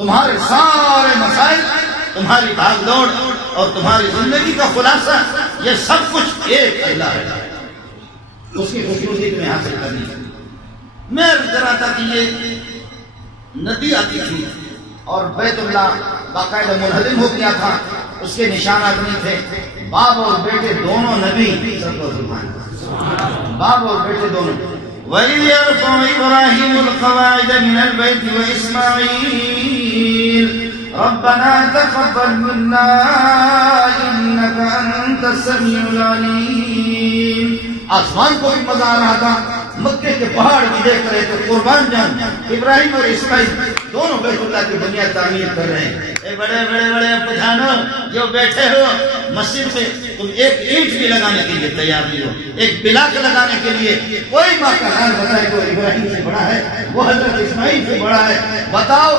تمہارے سارے مسائل، تمہاری بھاگ دوڑ اور تمہاری زندگی کا خلاصہ یہ سب کچھ ایک اللہ ہے، اس کی خوشنودی تمہیں حاصل کرنی ہے۔ میں عرض کر رہا تھا کہ یہ ندی آتی تھی اور بیت اللہ باقاعدہ منہدم ہو گیا تھا، اس کے نشانات نہیں تھے۔ باپ اور بیٹے دونوں نبی، باپ اور بیٹے دونوں۔ وَإِذْ يَرْفَعُ إِبْرَاهِيمُ الْقَوَاعِدَ مِنَ الْبَيْتِ وَإِسْمَاعِيلُ رَبَّنَا تَقَبَّلْ مِنَّا إِنَّكَ أَنْتَ السَّمِيعُ الْعَلِيمُ۔ آسمان کو بھی مزہ آ رہا تھا، مکے کے پہاڑ بھی دیکھ رہے تھے، قربان جان ابراہیم اور اسماعیل دونوں بیت اللہ کی بنیاد تعمیر کر رہے ہیں۔ اے بڑے بڑے بڑے پٹھانوں جو بیٹھے ہو مسجد میں، تم ایک اینٹ بھی لگانے کے لیے تیار نہیں ہو، ایک بلاک لگانے کے لیے کوئی ماں کا حال بتائے وہ ابراہیم سے بڑا ہے، وہ حضرت اسماعیل سے بڑا ہے؟ بتاؤ،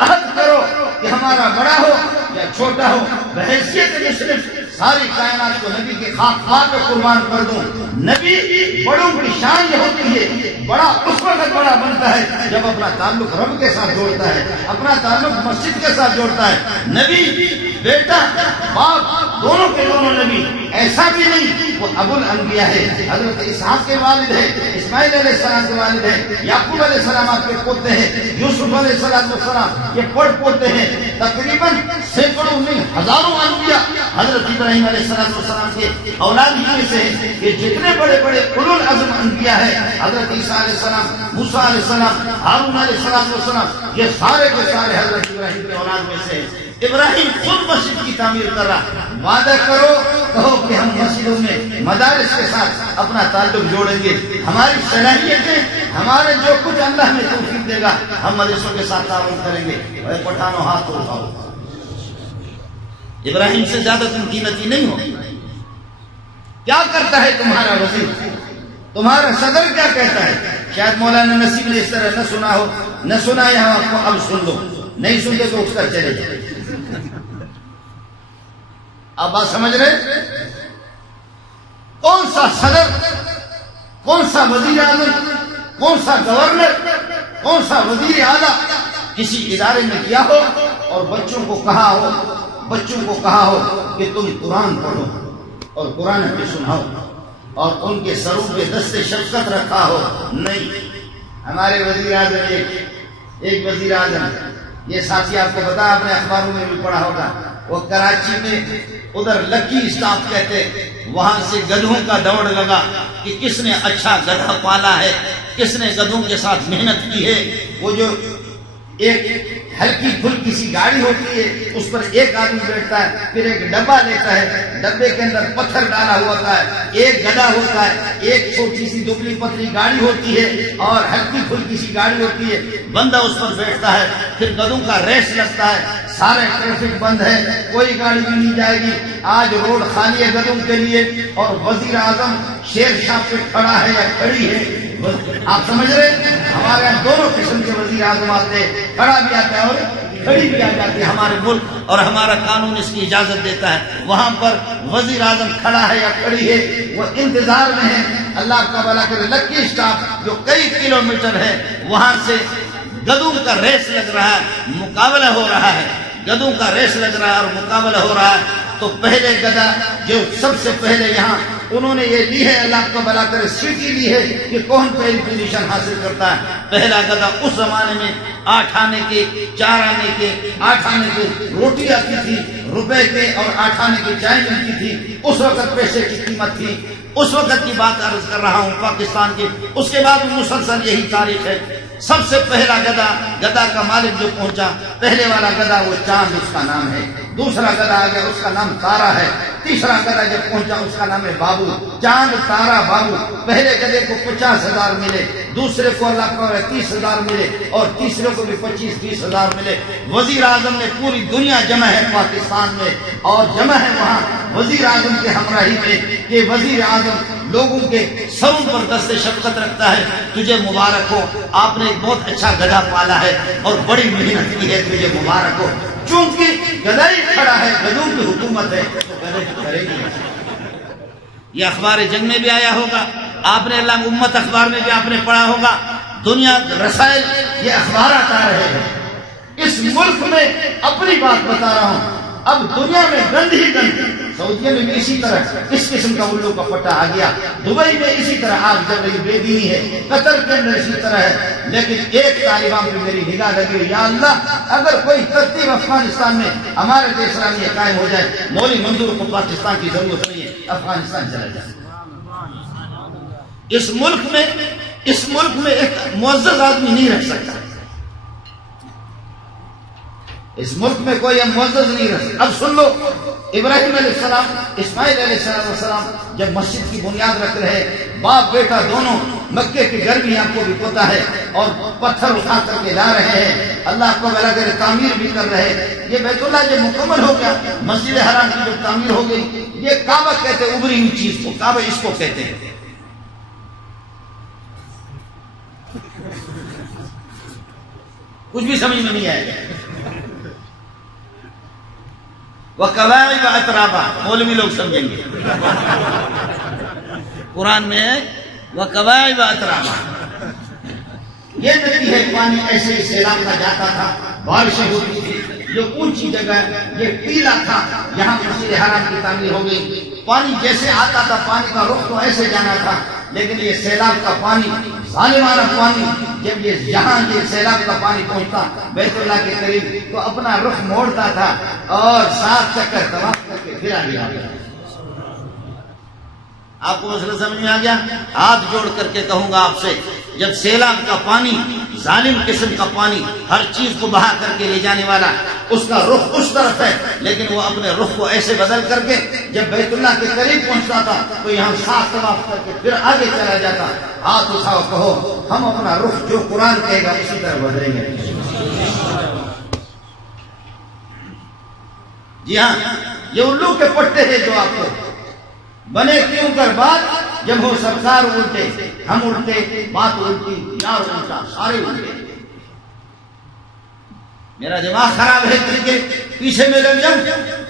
عہد کرو کہ ہمارا بڑا ہو یا چھوٹا ہو، بحیثیت مسلم ساری کائنات کو نبی کے خاک خواہ پہ قربان کر دوں۔ نبی بڑوں کی شان یہ ہوتی ہے، بڑا اس وقت بڑا بنتا ہے جب اپنا تعلق رب کے ساتھ جوڑتا ہے، اپنا تعلق مسجد کے ساتھ جوڑتا ہے۔ نبی بیٹا باپ دونوں کے دونوں نبی، ایسا بھی نہیں وہ ابو الانبیاء ہے، حضرت اسحاق کے والد ہے، اسماعیل علیہ السلام کے والد ہے، یعقوب علیہ السلام آپ کے پوتے ہیں، یوسف علیہ السلام یہ پڑ پوتے ہیں، تقریباً سینکڑوں نہیں ہزاروں انبیاء حضرت ابراہیم علیہ السلام کے اولاد ہی میں سے ہیں۔ یہ جتنے بڑے بڑے اولو العزم انبیاء ہیں، حضرت عیسیٰ علیہ السلام، موسیٰ علیہ السلام، ہارون علیہ السلام، یہ سارے کے سارے حضرت ابراہیم کے اولاد میں سے ہیں۔ ابراہیم خود مسجد کی تعمیر کر رہا، وعدہ کرو، کہو کہ ہم مسجدوں میں مدارس کے ساتھ اپنا تعلق جوڑیں گے، ہماری صلاحیتیں، ہمارے جو کچھ اللہ میں توفیق دے گا ہم مدرسوں کے ساتھ تعاون کریں گے۔ اے پٹھانوں ہاتھ اٹھاؤ، ابراہیم سے زیادہ تم قیمتی نہیں ہو۔ کیا کرتا ہے تمہارا وزیر، تمہارا صدر کیا کہتا ہے؟ شاید مولانا نصیب نے اس طرح نہ سنا ہو، نہ سنا ہے، آپ کو اب سن لو، نہیں سنتے تو اٹھ کر چلے جائے۔ آپ بات سمجھ رہے؟ کون سا صدر، کون سا وزیر اعظم، کون سا گورنر، کون سا وزیر اعلیٰ کسی ادارے میں کیا ہو اور بچوں کو کہا ہو کہ تم قرآن پڑھو اور قرآن پہ سناؤ اور ان کے سروں پہ دست شفقت رکھا ہو؟ نہیں، ہمارے وزیر اعظم ایک وزیر اعظم، یہ ساتھی آپ کو پتا، آپ نے اخباروں میں بھی پڑھا ہوگا، وہ کراچی میں ادھر لکی اسٹاپ کہتے، وہاں سے گدھوں کا دوڑ لگا کہ کس نے اچھا گدھا پالا ہے، کس نے گدھوں کے ساتھ محنت کی ہے۔ وہ جو ایک ہلکی پھلکی سی گاڑی ہوتی ہے اس پر ایک آدمی بیٹھتا ہے، پھر ایک ڈبہ لیتا ہے، ڈبے کے اندر پتھر ڈالا ہوا ہوتا ہے، ایک گدھا ہوتا ہے، ایک چھوٹی سی دبلی پتلی گاڑی ہوتی ہے اور ہلکی پھلکی سی گاڑی ہوتی ہے، بندہ اس پر بیٹھتا ہے، پھر گدھوں کا ریس لگتا ہے، سارے ٹریفک بند ہے، کوئی گاڑی بھی نہیں جائے گی، آج روڈ خالی ہے گدھوں کے لیے، اور وزیر اعظم شیر شاہ پہ کھڑا ہے یا کھڑی ہے۔ آپ سمجھ رہے؟ ہمارے یہاں دونوں قسم کے وزیر اعظم آتے ہیں، کھڑا بھی آتا ہے اور کھڑی بھی آ جاتی ہے، ہمارے ملک اور ہمارا قانون اس کی اجازت دیتا ہے۔ وہاں پر وزیر اعظم کھڑا ہے یا کھڑی ہے، وہ انتظار میں ہے، اللہ کا بھلا کرے۔ لکی اسٹاپ جو کئی کلومیٹر ہے، وہاں سے گدھوں کا ریس لگ رہا ہے، مقابلہ ہو رہا ہے، گدھوں کا ریس لگ رہا ہے اور مقابلہ ہو رہا ہے۔ تو پہلے گدھا جو سب سے پہلے یہاں انہوں نے یہ لی ہے، اللہ کو بھلا کرے، سیٹی لی ہے کہ کون پہلی پوزیشن حاصل کرتا ہے۔ پہلا گدھا اس زمانے میں 8 آنے کے 4 آنے کے 8 آنے کی روٹی آتی تھی، روپے کے، اور 8 آنے کی چائے ملتی تھی، اس وقت پیسے کی قیمت تھی، اس وقت کی بات عرض کر رہا ہوں پاکستان کی۔ اس کے بعد مسلسل یہی تاریخ ہے۔ سب سے پہلا گدھا کا مالک جو پہنچا، پہلے والا گدھا وہ چاند اس کا نام ہے، دوسرا گدھا آ گیا اس کا نام تارا ہے، تیسرا گدھا جب پہنچا اس کا نام ہے بابو، چاند تارا بابو۔ پہلے گدھے کو 50,000 ملے، دوسرے کو اللہ کا 30,000 ملے، اور تیسرے کو بھی 25-30,000 ملے۔ وزیر اعظم نے پوری دنیا جمع ہے پاکستان میں، اور جمع ہے وہاں وزیر اعظم کے ہمراہی میں، کہ وزیر اعظم لوگوں کے سروں پر دست شفقت رکھتا ہے۔ تجھے مبارک ہو، آپ نے ایک بہت اچھا گدھا پالا ہے اور بڑی محنت کی ہے، تجھے مبارک ہو۔ چونکہ گدھا ہی کھڑا ہے، گدھوں کی حکومت ہے، تو گدھے کرے گی۔ یہ اخبار جنگ میں بھی آیا ہوگا، آپ نے اللہ امت اخبار میں بھی آپ نے پڑھا ہوگا، دنیا رسائل یہ اخبارات آ رہے ہیں۔ اس اس ملک میں اپنی بات بتا رہا ہوں، اب دنیا میں گند ہی گند، سعودیہ میں بھی اسی طرح اس قسم کا الو کا پٹا آ گیا، دبئی میں اسی طرح آگ جل رہی، بے دینی ہے، قطر کے اندر اسی طرح ہے، لیکن ایک طالبان پہ میری نگاہ لگی، یا اللہ اگر کوئی ترتیب افغانستان میں ہمارے دیش اسلامیہ قائم ہو جائے، مولوی منظور کو پاکستان کی ضرورت نہیں ہے، افغانستان چلا جائے۔ اس ملک میں ایک معزز آدمی نہیں رہ سکتا، اس ملک میں کوئی معزز نہیں رہ سکتا۔ اب سن لو، ابراہیم علیہ السلام، اسماعیل علیہ السلام جب مسجد کی بنیاد رکھ رہے، باپ بیٹا دونوں، مکے کی گرمی آپ کو بھی پتہ ہے، اور پتھر اٹھا کر کے لا رہے ہیں، اللہ کو بلا کر تعمیر بھی کر رہے ہیں۔ یہ بیت اللہ جب مکمل ہو گیا، مسجد حرام کی جب تعمیر ہو گئی، یہ کعبہ کہتے ہیں، ابری ہوئی چیز کو کعبہ اس کو کہتے ہیں۔ کچھ بھی سمجھ میں نہیں آئے گا۔ وَكَوَاعِبَ أَتْرَابًا، مولوی لوگ سمجھیں گے، قرآن میں ہے وَكَوَاعِبَ أَتْرَابًا۔ یہ ندی ہے، پانی ایسے ہی سیلاب کا جاتا تھا، بارشیں ہوتی تھی، جو اونچی جگہ یہ ٹیلا تھا، یہاں مسجد حرام کی تعمیر ہو گئی، پانی جیسے آتا تھا پانی کا رخ تو ایسے جانا تھا، لیکن یہ سیلاب کا پانی، ظالمانہ پانی، جب یہ یہاں یہ سیلاب کا پانی پہنچتا بیت اللہ کے قریب تو اپنا رخ موڑتا تھا اور 7 چکر طواف کر کے پھر آگے آ گیا۔ آپ کو مسئلہ سمجھ میں آ گیا؟ ہاتھ جوڑ کر کے کہوں گا آپ سے، جب سیلاب کا پانی، ظالم قسم کا پانی، ہر چیز کو بہا کر کے لے جانے والا، اس کا رخ اس طرف ہے، لیکن وہ اپنے رخ کو ایسے بدل کر کے جب بیت اللہ کے قریب پہنچتا تھا تو یہاں 7 طواف کر کے پھر آگے چلا جاتا۔ ہاتھ اٹھاؤ، کہو ہم اپنا رخ جو قرآن کہے گا اسی طرح بدلیں گے۔ جی ہاں، یہ الو کے پٹے ہیں جو آپ کو بنے کیوں کر بات، جب ہو سرکار الٹے، ہم الٹے، بات الٹی، یار الٹا، سارے الٹے۔ میرا دماغ خراب ہے کہ پیچھے میں لگ جاؤں،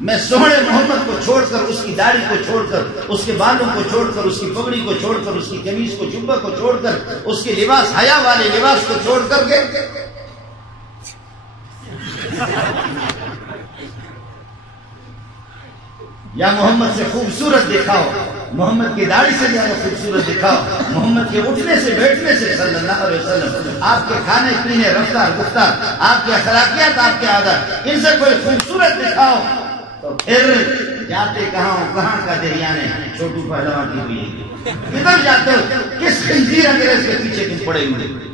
میں سوہنے محمد کو چھوڑ کر، اس کی داڑھی کو چھوڑ کر، اس کے بالوں کو چھوڑ کر، اس کی پگڑی کو چھوڑ کر، اس کی قمیص کو، جبہ کو چھوڑ کر، اس کے لباس حیا والے لباس کو چھوڑ کر کے یا محمد سے خوبصورت دکھاؤ، محمد کی داڑھی سے زیادہ خوبصورت دکھاؤ، محمد کے اٹھنے سے بیٹھنے سے صلی اللہ علیہ وسلم، آپ کے کھانے پینے، رفتار گفتار، آپ کی اخلاقیات، آپ کے عادت، ان سے کوئی خوبصورت دکھاؤ تو پھر جاتے کہاں ہو، کہاں کا دیانے چھوٹو پہلوان کی ہوئی، کدھر جاتے ہو، کس خنزیر انگریز کے پیچھے تم پڑے ہوئے؟